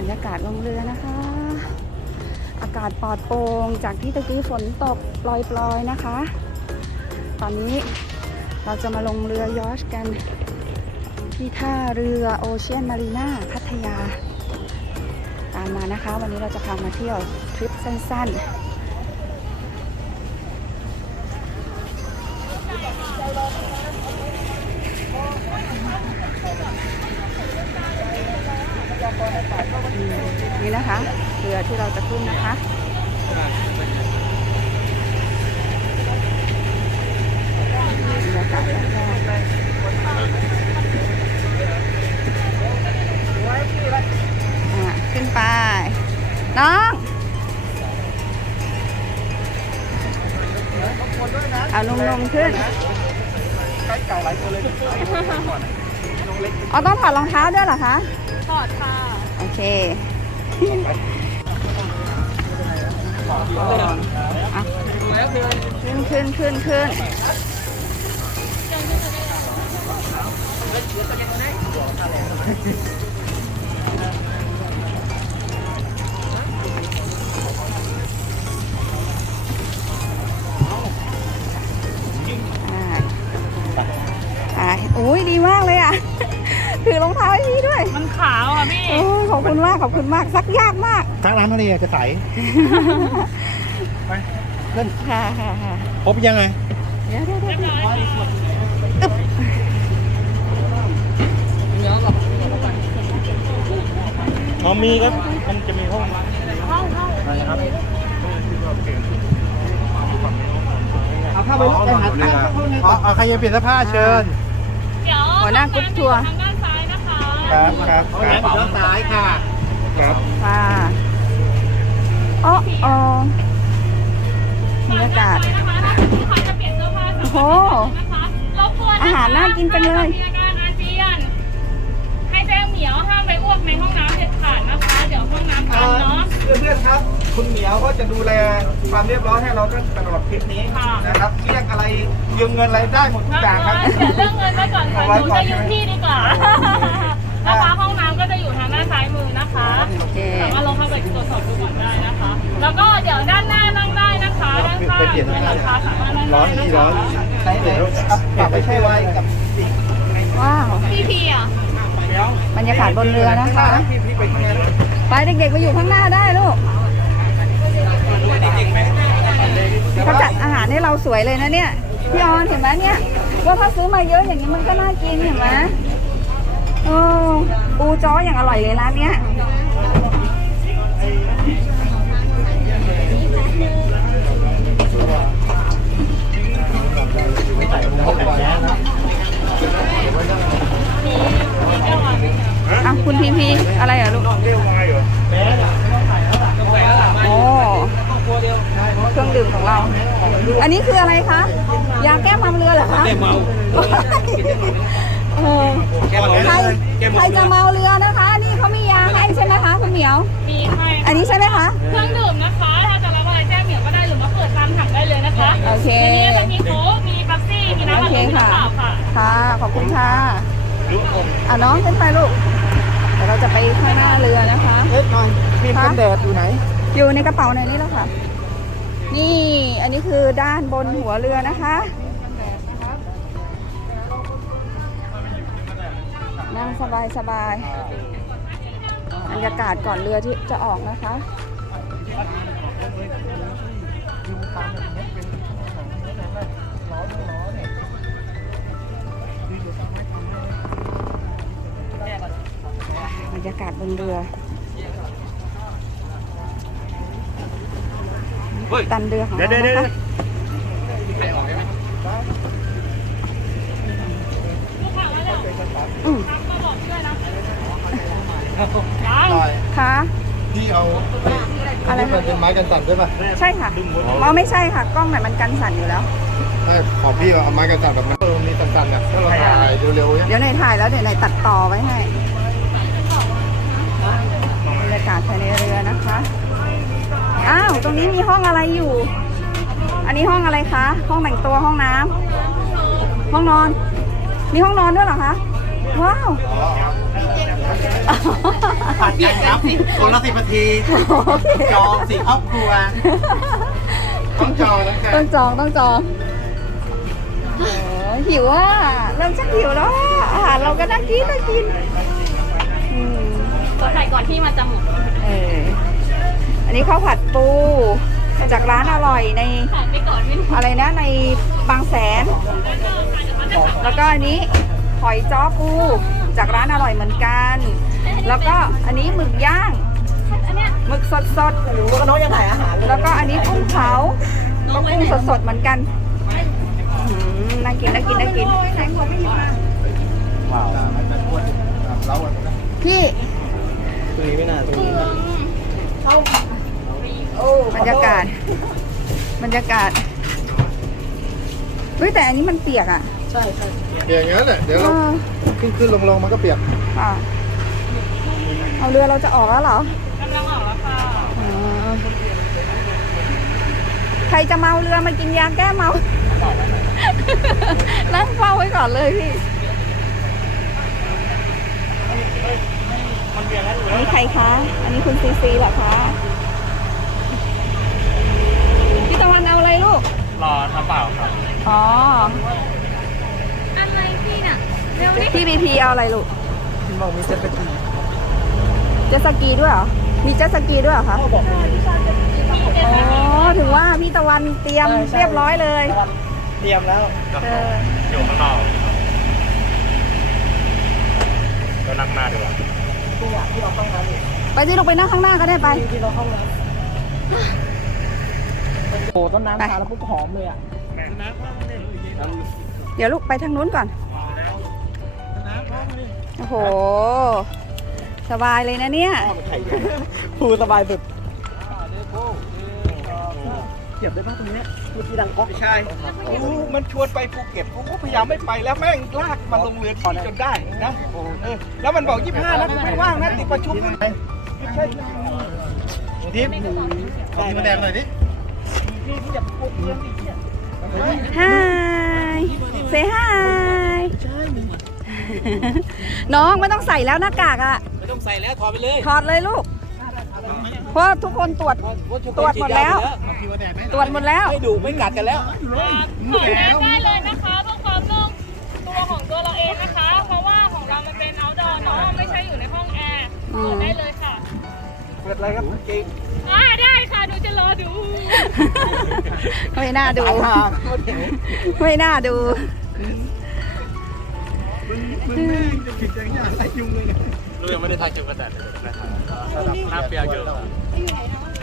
รรยากาศลงเรือนะคะ อากาศปลอดโปร่งจากที่ตะกี้ฝนตกปลอยๆนะคะ ตอนนี้เราจะมาลงเรือยอชกัน ที่ท่าเรือโอเชียนมารีนาพัทยา ตามมานะคะ วันนี้เราจะพามาเที่ยวทริปสั้นๆ นี่นะคะเรือที่เราจะขึ้นนะคะบรรยากาศรอบๆอะขึ้นไป น้องเอาลงลงๆขึ้นใช้เก่าหลายตัวเลยอ๋อต้องถอดรองเท้าด้วยเหรอคะ ถอดค่ะโอ เคอะขึ้นขึ้นขึ้นขึ้น ถือรองเท้าให้พี่ด้วยมันขาวอะพี่ โอ้ยขอบคุณมากขอบคุณมากซักยากมากทางน้ำทะเลจะใสไปขึ้นค่ะค่ะค่ะครบยังไงเดี๋ยวเดี๋ยวเดี๋ยวเรียบร้อยค่ะอึ๊บอ๋อมีครับมันจะมีห้องห้องห้องอะไรครับเอาเข้าไปลูกไปหาที่อ๋อเอาใครจะเปลี่ยนเสื้อผ้าเชิญเดี๋ยวหัวหน้ากรุ๊ปทัวร์ ทางด้านซ้ายนะคะครับครับครับด้านซ้ายค่ะครับค่ะอ๋ออ๋อบรรยากาศทงด้นซ้นะคะถ้าคุณลูกค้าจะเปลี่ยนเสื้อผ้าสามารถโอ้โหนะคะรบกวนนะคะอาหารน่ากินจังเลยถ้ามีอาการอาเจียน ให้แจ้งเหมียวห้ามไปอ้วกในห้องน้ำเด็ดขาดนะคะ เดี๋ยวห้องน้ำตันเนาะ เพื่อนๆครับ คุณเหมียวก็จะดูแลความเรียบร้อยให้เราตั้งตลอดทริปนี้ค่ะ นะครับเรียกอะไรยืมเงินอะไรได้หมดทุกอย่างครับ เดี๋ยวเรื่องเงินไว้ก่อนค่ะหนูจะยืมที่ดีกว่า นะคะห้องน้ำก็จะอยู่ทางด้านซ้ายมือนะคะโอเคสามารถลงเข้าไปตรวจสอบดูก่อนได้นะคะ แล้วก็เดี๋ยวด้านหน้านั่งได้นะคะด้านข้างไปเปลี่ยนเสื้อผ้านะคะสามารถนั่งร้ได้อนนี่นะร้อนคะใช้เลยกลับไปใช้ไว้กับว้าวพี่พีอะบรรยากาศบนเรือนะคะ พี่พี่ไปข้างในนะไปเด็กๆไปอยู่ข้างหน้าได้ลูกเขาจัดอาหารให้เราสวยเลยนะเนี่ย พี่ออนเห็นไหมเนี่ย ว่าถ้าซื้อมาเยอะอย่างนี้มันก็น่ากินเห็นไหม โอ้ปูจ้ออย่างอร่อยเลยร้านเนี้ยไม่ใส่หมวกกันน็อกนะอะคุณพีพีอะไรอะลูกเรียกว่าไงเหรอแม่เนี่ยไม่ต้องใส่แล้วล่ะต้องใส่แล้วล่ะโอ้ตัวเดียวเครื่องดื่มของเรา อันนี้คืออะไรคะ ยาแก้ความเรือเหรอคะแก้เมา เออแก้เมาใครใครจะเมาเรือนะคะ นี่เขามียาให้ใช่ไหมคะคุณเหมียว มีให้อันนี้ใช่ไหมคะ เครื่องดื่มนะคะ ถ้าจะรับอะไรแจ้งเหมียวก็ได้หรือมาเปิดตามถังได้เลยนะคะโอเค ในนี้ก็จะมีโค้กมีเป๊ปซี่ มีน้ำโออัดเคลมมีค่ะน้ำเปล่าค่ะ ค่ะ ขอบคุณค่ะอะน้องขึ้นไปลูกเดี๋ยวเราจะไปข้างหน้าเรือนะคะ เอ๊ะหน่อยครีมกันแดดอยู่ไหน อยู่ในกระเป๋าในนี้แล้วค่ะ นี่ อันนี้คือด้านบนหัวเรือนะคะ นั่งสบายสบายบรรยากาศก่อนเรือที่จะออกนะคะ บรรยากาศบนเรือ ตันเรือของเรานะคะ ลูกค้าว่าเดี๋ยว อืม ทักมาบอกด้วยนะ หน่อย ค่ะ พี่เอาอะไรนี่มันเป็นไม้กันสั่นด้วยป่ะใช่ค่ะอ๋อไม่ใช่ค่ะ กล้องไหนมันกันสั่นอยู่แล้วไม่ของพี่เอาไม้กันสั่นแบบนั้นเออมีสั่นๆเนี่ยถ้าเราถ่ายเร็วๆเนี่ยเดี๋ยวในายถ่ายแล้วเดี๋ยวในายตัดต่อไว้ให้บรรยากาศภายในเรือนะคะอ้าวตรงนี้มีห้องอะไรอยู่ อันนี้ห้องอะไรคะห้องแต่งตัวห้องน้ำห้องนอน มีห้องนอนด้วยเหรอคะว้าวอ๋อ ผัดกันครับคนละสิบนาทีโอเคจองสี่ครอบครัว ต้องจองนะครับต้องจองต้องจองโอ้ยหิวอะเริ่มชักหิวแล้วอะอาหารเราก็น่ากินน่ากินอืมตัวใส่ก่อนที่มันจะหมดเอออันนี้ข้าวผัดปูจากร้านอร่อยในใส่ไปก่อนไม่รู้อะไรนะในบางแสน แล้วก็อันนี้ หอยจ้อปูจากร้านอร่อยเหมือนกัน แล้วก็อันนี้หมึกย่างอันเนี้ยหมึกสดสดๆน้องยังถ่ายอาหารแล้วก็อันนี้กุ้งเผาก็กุ้งสดสดๆเหมือนกันอืมน่ากินน่ากินน่ากินว้าวเราพี่ตุยไม่น่าตุยบรรยากาศ บรรยากาศเฮ้ยแต่อันนี้มันเปียกอะ เปียกอย่างนั้นแหละเดี๋ยวเอเราอขึ้นขึ้นลงลงมันก็เปียกค่ะเอาเรือเราจะออกแล้วเหรอกำลังออกแล้วค่ะอ๋อใครจะเมาเรือมากินยาแก้เมา นั่งเฝ้าไว้ก่อนเลยพี่อันนี้ใครคะ อันนี้คุณซีซีเหรอคะ พี่ตะวันเอาอะไรลูก รอน้ำเปล่าครับ อ๋ออะไรพี่ น่ะเร็วนี่พี่บีพีเอาอะไรลูกคุณบอกมีเจ็ตสกีเจ็ตสกีด้วยเหรอ มีเจ็ตสกีด้วยเหรอคะ บอกอ๋อ ถึงว่าพี่ตะวันเตรียมเรียบร้อยเลย เตรียมแล้วเออ อยู่ข้างนอกก็นั่งหน้าดีกว่าไปที่ลงไปนั่งข้างหน้าก็ได้ไป ที่เราเข้าน้ำโอ้ต้นน้ำทาแล้วปุ๊บหอมเลยอะ เดี๋ยวลูกไปทางนู้นก่อน โอ้โห สบายเลยนะเนี่ย ภูสบายสุดเหยียบได้ป่ะตรงเนี้ยเมื่อกี้ดังก๊อกไม่ใช่กูมันชวนไปภูเก็ตกูก็พยายามไม่ไปแล้วแม่งลากมันลงเรือที่จนได้นะเออแล้วมันบอก25นะกูไม่ว่างนะติดประชุมนะไม่ใช่ทิพย์เอากินมาแดงหน่อยดิพี่พี่อย่าพูดเรื่องดิเนี่ย Hi say hi น้องไม่ต้องใส่แล้วหน้ากากอะไม่ต้องใส่แล้วถอดไปเลยถอดเลยลูก เพราะทุกคนตรวจ ตรวจหมดแล้ว ตรวจหมดแล้ว ไม่ดุไม่กัดกันแล้วถอดได้ได้เลยนะคะเพื่อความนุ่มตัวของตัวเราเองนะคะ เพราะว่าของเรามันเป็น outdoor เนาะไม่ใช่อยู่ในห้องแอร์อืมเปิดได้เลยค่ะ เปิดอะไรครับเก่งอ่าได้ค่ะหนูจะรอดู ไม่น่าดู ไม่น่าดู ลูกยังไม่ได้ทาเก็บกระดาษเลยนะครับหน้าเปียกอยู่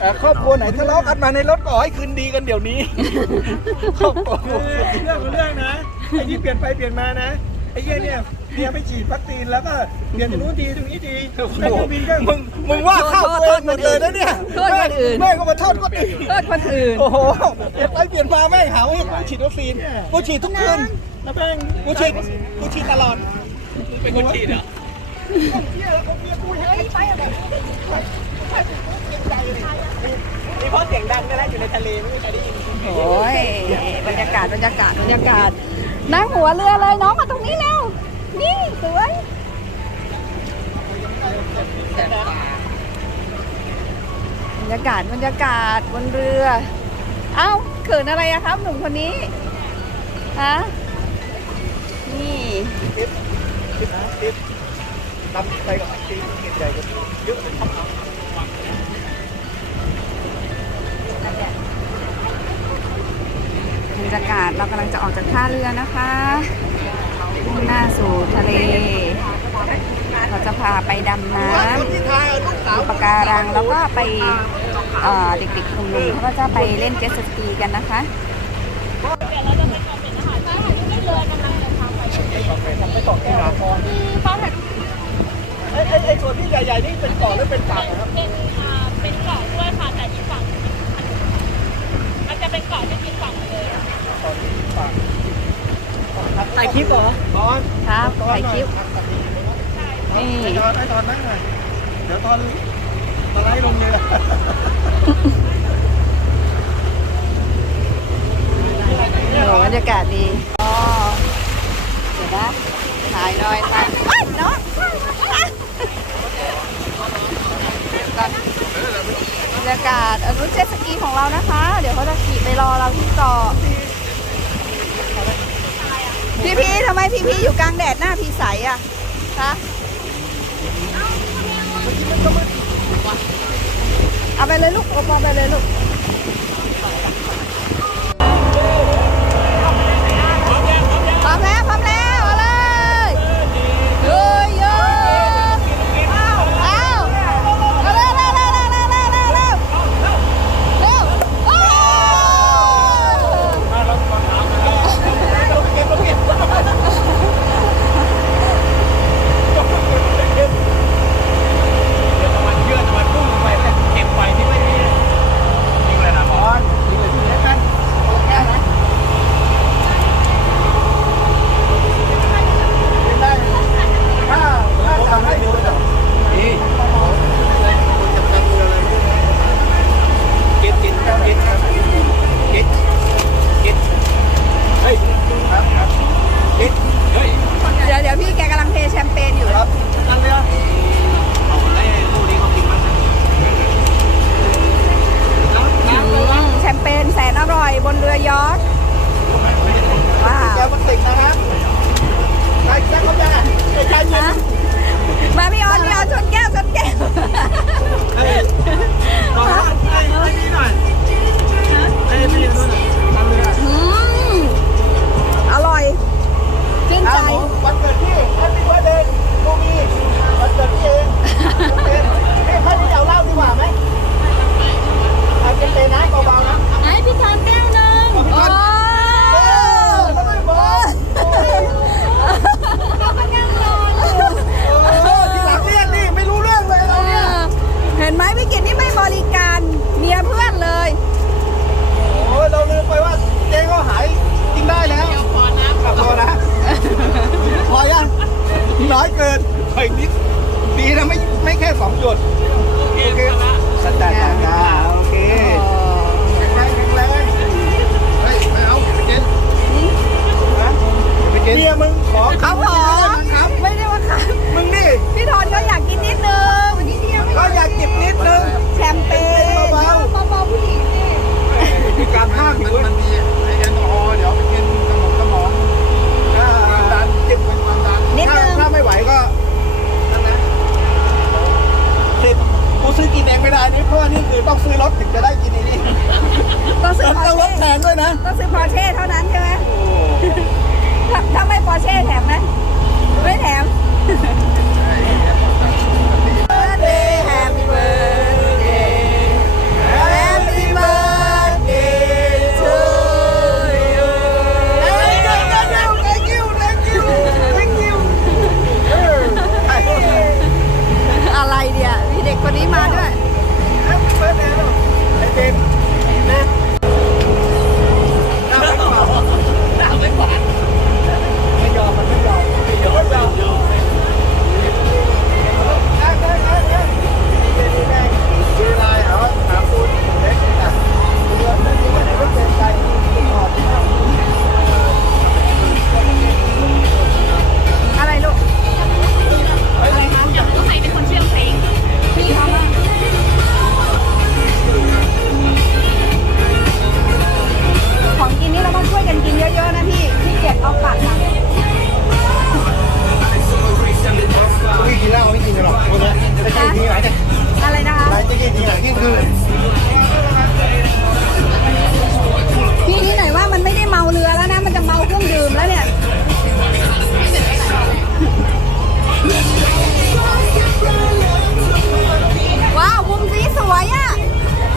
เอ่อครอบครัวไหนทะเลาะกันมาในรถก็ขอให้คืนดีกันเดี๋ยวนี้ ครอบครัวเรื่องเป็นเรื่องนะไอ้ที่เปลี่ยนไปเปลี่ยนมานะไอ้เหี้ยเนี่ยเมียไปฉีดวัคซีนแล้วก็เปลี่ยนตรงนู้นทีตรงนี้ทีไอ้เครื่องบินก็มึงมึงว่าเข้าตัวเองหมดเลยนะเนี่ยโทษคนอื่นแม่งก็มาโทษคนอื่นโทษคนอื่น โอ้โหเปลี่ยนไปเปลี่ยนมาแม่งหาว่ากูฉีดวัคซีนกูฉีดทุกคืนแล้วแม่งกูฉีดกูฉีดตลอดมึง เป็นคนฉีดเหรอนี่เพราะเสียงดังก็ได้อยู่ในทะเลไม่มีใครได้ยินโอ้ยบรรยากาศบรรยากาศบรรยากาศนั่งหัวเรือเลยน้องมาตรงนี้แล้ว นี่สวยบรรยากาศบรรยากาศบนเรือ เอ้าเขินอะไรอะครับ หนุ่มคนนี้ฮะนี่ ติ๊บติ๊บติ๊บทำไปกับติ๊บใหญ่กว่าเยอะบรรยากาศเรากำลังจะออกจากท่าเรือนะคะมุ่งหน้าสู่ทะเล เราจะพาไปดำน้ำดูปะการังแล้วก็ไปเด็กๆหนุ่มๆเขาก็จะไปเล่นเจ็ตสกีกันนะคะ ไปต่อที่นาครไอ้ไอ้ไอ้ส่วนที่ใหญ่ๆนี่เป็นเกาะหรือเป็นฝั่งนะครับเป็นอ่าเป็นเกาะด้วยค่ะแต่อีกฝั่งมันจะเป็นเกาะที่กินฝั่งเลยถ่ายคลิปเหรอตอนครับถ่ายคลิปนี่ไอ้ตอนไอตอนนั่งหน่อยเดี๋ยวตอนสไลด์ลงเรือโอ้บรรยากาศดี นะถ่ายหน่อยถ่ายเอ้ยน้องบรรยากาศอนุเจตสกีของเรานะคะ เดี๋ยวเขาจะขี่ไปรอเราที่เกาะพี่พี่ทำไมพี่พี่อยู่กลางแดดหน้าพี่ใสอะคะเอาไปเลยลูกโอปอไปเลยลูก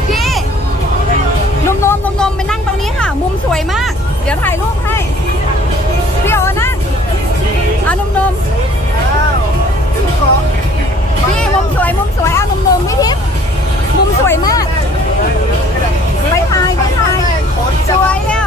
พี่นมนมนมนมไปนั่งตรงนี้ค่ะ มุมสวยมาก เดี๋ยวถ่ายรูปให้ พี่โอนั่อะนมนมพี่มุมสวยมุมสวยอะนมนมพี่ทิพย์มุมสวยมาก ไปถ่ายไปถ่ายสวยแล้ว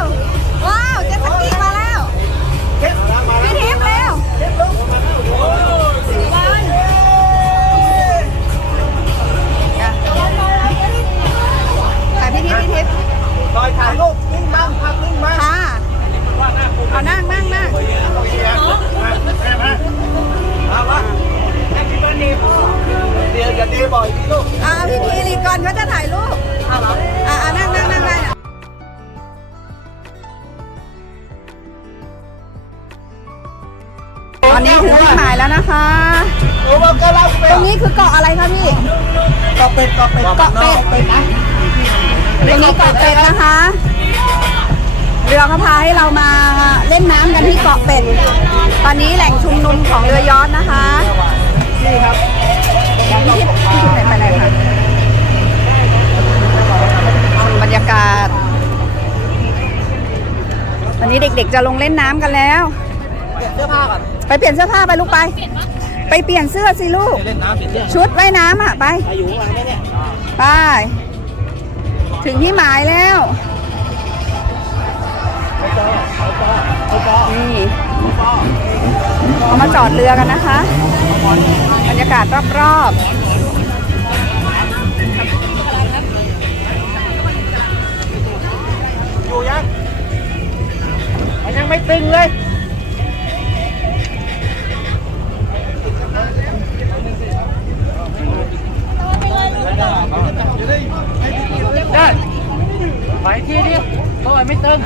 นะคะโอ้ว่าก็เล่าไปตรงนี้คือเกาะอะไรคะพี่เกาะเป็ดเกาะเป็ดเกาะเป็ดเป็ดนะตรงนี้เกาะเป็ดนะคะเรือเขาพาให้เรามาเล่นน้ำกันที่เกาะเป็ดตอนนี้แหล่งชุมนุมของเรือยอชต์นะคะนี่ครับพี่คิดพี่คิดไหนไปไหนคะบรรยากาศวันนี้เด็กๆจะลงเล่นน้ำกันแล้วเสื้อผ้าก่อน ไปเปลี่ยนเสื้อผ้าไปลูกไป ไปเปลี่ยนเสื้อสิลูก เล่นน้ำเปลี่ยนเสื้อชุดว่ายน้ำอะไป อายุมาไหมเนี่ยไป ถึงที่หมายแล้ว นี่เขามาจอดเรือกันนะคะ บรรยากาศรอบอยู่ยังมันยังไม่ตึงเลยๆ ได้ไปที่ดิเพราะว่าไม่ตึง